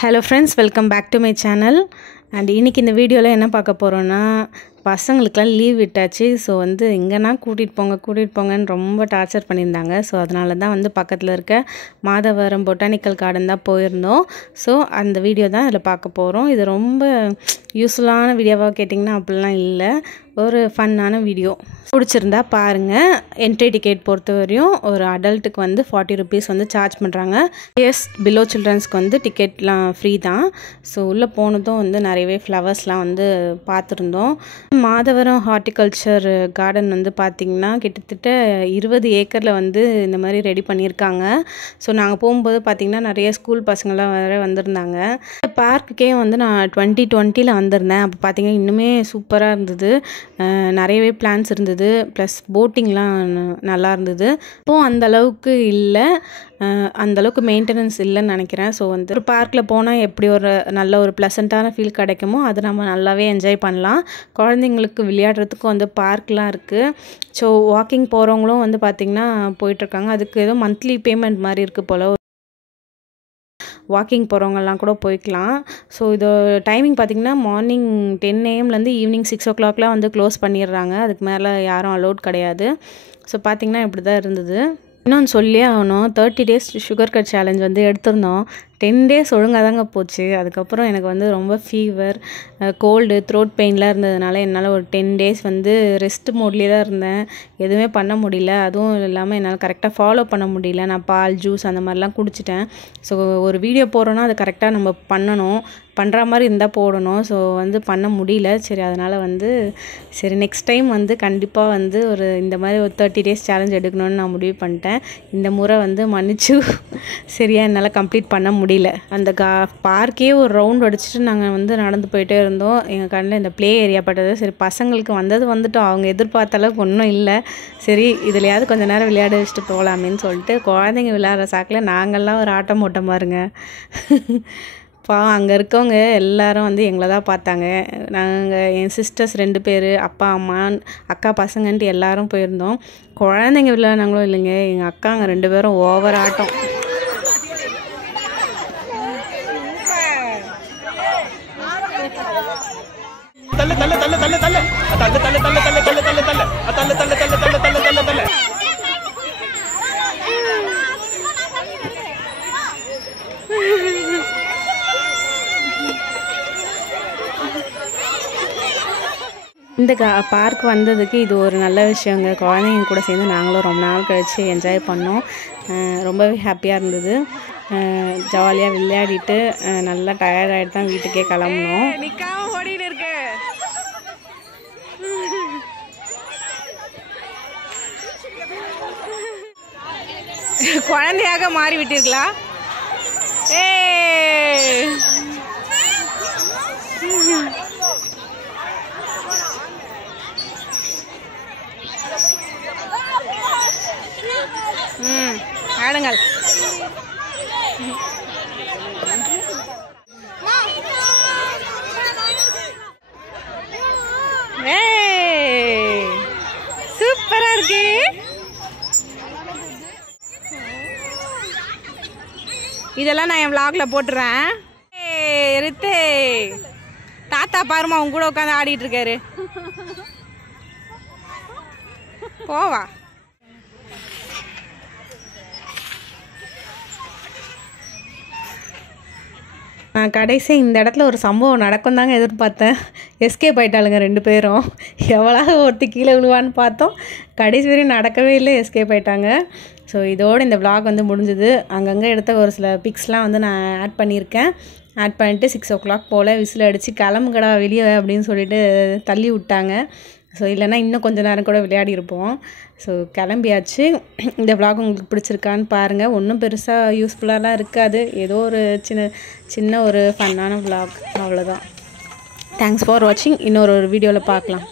Hello friends, welcome back to my channel. And இன்னைக்கு இந்த வீடியோல என்ன பார்க்க போறோம்னா பசங்களுக்குலாம் லீவ் விட்டாச்சு. ஸோ எங்கன்னா கூட்டிகிட்டு போங்கன்னு ரொம்ப டார்ச்சர் பண்ணியிருந்தாங்க. ஸோ அதனால தான் பக்கத்தில் இருக்க மாதவரம் பொட்டானிக்கல் கார்டன் தான் போயிருந்தோம். ஸோ அந்த வீடியோ தான் இதில் பார்க்க போகிறோம். இது ரொம்ப யூஸ்ஃபுல்லான வீடியோவாக கேட்டிங்கன்னா அப்படிலாம் இல்லை, ஒரு ஃபன்னான வீடியோ. பிடிச்சிருந்தா பாருங்கள். என்ட்ரி டிக்கெட் பொறுத்த வரையும் ஒரு அடல்ட்டுக்கு 40 ருபீஸ் சார்ஜ் பண்ணுறாங்க. இயர்ஸ் பிலோ சில்ட்ரன்ஸ்க்கு டிக்கெட்லாம் ஃப்ரீ தான். ஸோ உள்ளே போனதும் நிறையவே ஃப்ளவர்ஸ்லாம் பார்த்துருந்தோம். மாதவரம் ஹார்டிகல்ச்சர் கார்டன் பார்த்திங்கன்னா கிட்டத்தட்ட 20 ஏக்கரில் இந்த மாதிரி ரெடி பண்ணியிருக்காங்க. ஸோ நாங்கள் போகும்போது பார்த்திங்கன்னா நிறைய ஸ்கூல் பசங்களாம் வேறு வந்திருந்தாங்க. பார்க்குக்கே நான் 2020 வந்திருந்தேன். அப்போ பார்த்திங்கன்னா இன்னுமே சூப்பராக இருந்தது. நிறையவே பிளான்ஸ் இருந்தது, ப்ளஸ் போட்டிங்லாம் நல்லா இருந்தது. இப்போது அந்தளவுக்கு இல்லை, அந்தளவுக்கு மெயின்டெனன்ஸ் இல்லைன்னு நினைக்கிறேன். ஸோ ஒரு பார்க்கில் போனால் எப்படி ஒரு நல்ல ஒரு ப்ளசண்ட்டான ஃபீல் கிடைக்குமோ அது நம்ம நல்லாவே என்ஜாய் பண்ணலாம். குழந்தைங்களுக்கு விளையாடுறதுக்கும் பார்க்லாம் இருக்குது. ஸோ வாக்கிங் போகிறவங்களும் பார்த்திங்கன்னா போயிட்டுருக்காங்க. அதுக்கு ஏதோ மந்த்லி பேமெண்ட் மாதிரி இருக்குது போல். வாக்கிங் போகிறவங்கெல்லாம் கூட போய்க்கலாம். ஸோ இது டைமிங் பார்த்திங்கன்னா மார்னிங் 10 AM ஈவினிங் 6 o'clockலாம் க்ளோஸ் பண்ணிடுறாங்க. அதுக்கு மேலே யாரும் அலோட் கிடையாது. ஸோ பார்த்திங்கன்னா இப்படி தான் இருந்தது. இன்னொன்று சொல்லியே ஆகணும், 30 days சுகர் கட் சேலஞ்ச் எடுத்திருந்தோம். 10 days ஒழுங்காக தாங்க போச்சு. அதுக்கப்புறம் எனக்கு ரொம்ப ஃபீவர், கோல்டு, த்ரோட் பெயின்லாம் இருந்ததுனால என்னால் ஒரு 10 days ரெஸ்ட் மோட்லேயே தான் இருந்தேன். எதுவுமே பண்ண முடியல. அதுவும் இல்லாமல் என்னால் கரெக்டாக ஃபாலோ பண்ண முடியல. நான் பால், ஜூஸ் அந்த மாதிரிலாம் குடிச்சிட்டேன். ஸோ ஒரு வீடியோ போடுறோன்னா அதை கரெக்டாக நம்ம பண்ணணும், பண்ணுற மாதிரி இருந்தால் போடணும். ஸோ பண்ண முடியல. சரி, அதனால் சரி நெக்ஸ்ட் டைம் கண்டிப்பாக ஒரு இந்த மாதிரி ஒரு 30 days சேலஞ்ச் எடுக்கணும்னு நான் முடிவு பண்ணிட்டேன். இந்த முறை மன்னிச்சு சரியாக என்னால் கம்ப்ளீட் பண்ண முடியல. அந்த பார்க்கே ஒரு ரவுண்ட் அடிச்சுட்டு நாங்கள் நடந்து போயிட்டே இருந்தோம். எங்கள் கண்ணில் இந்த ப்ளே ஏரியா பட்டது. சரி, பசங்களுக்கு வந்துட்டோம். அவங்க எதிர்பார்த்த அளவுக்கு ஒன்றும் இல்லை. சரி, இதுலையாவது கொஞ்சம் நேரம் விளையாட வச்சுட்டு போகலாமேன்னு சொல்லிட்டு குழந்தைங்க விளையாடுற சாக்கில் நாங்கள்லாம் ஒரு ஆட்டம் ஓட்டம் பாருங்க. அங்கே இருக்கவங்க எல்லாரும் எங்களை தான் பார்த்தாங்க. நாங்கள் என் சிஸ்டர்ஸ் 2 பேர், அப்பா அம்மா அக்கா பசங்கன்ட்டு எல்லாரும் போயிருந்தோம். குழந்தைங்க விளையாடுனாங்களோ இல்லைங்க, எங்கள் அக்காங்க 2 பேரும் ஓவர் ஆட்டம். இந்த பார்க் வந்ததுக்கு இது ஒரு நல்ல விஷயங்க. குழந்தைங்க கூட சேர்ந்து நாங்களும் ரொம்ப நாள் கழித்து என்ஜாய் பண்ணோம். ரொம்பவே ஹாப்பியாக இருந்தது. ஜாலியாக விளையாடிட்டு நல்லா டயர்டாகிட்டு தான் வீட்டுக்கே கிளம்புனோம். குழந்தையாக மாறி விட்டீர்களா? ஆடுங்கள். சூப்பரா இருக்கு. இதெல்லாம் நான் என் vlogல போட்டுறேன். ரித்தே தாத்தா பாருமா உங்க கூட உட்காந்து ஆடிட்டு இருக்காரு. போவா. நான் கடைசி இந்த இடத்துல ஒரு சம்பவம் நடக்கும் தாங்க எதிர்பார்த்தேன். எஸ்கேப் ஆகிட்டாளுங்க 2 பேரும். எவ்வளோ ஒருத்தி கீழே விழுவான்னு பார்த்தோம். கடைசி வரையும் நடக்கவே இல்லை, எஸ்கேப் ஆகிட்டாங்க. ஸோ இதோடு இந்த vlog முடிஞ்சுது. அங்கங்கே எடுத்த ஒரு சில பிக்ஸ்லாம் நான் ஆட் பண்ணியிருக்கேன். ஆட் பண்ணிவிட்டு 6 o'clock போல் விசில் அடித்து கிளம்புங்கடா வெளியே அப்படின்னு சொல்லிட்டு தள்ளி விட்டாங்க. ஸோ இல்லைனா இன்னும் கொஞ்சம் நேரம் கூட விளையாடி இருப்போம். ஸோ கிளம்பியாச்சு. இந்த vlog உங்களுக்கு பிடிச்சிருக்கான்னு பாருங்கள். ஒன்றும் பெருசாக யூஸ்ஃபுல்லாலாம் இருக்காது, ஏதோ ஒரு சின்ன ஒரு ஃபன்னான vlog, அவ்வளோதான். தேங்க்ஸ் ஃபார் வாட்சிங். இன்னொரு வீடியோவில் பார்க்கலாம்.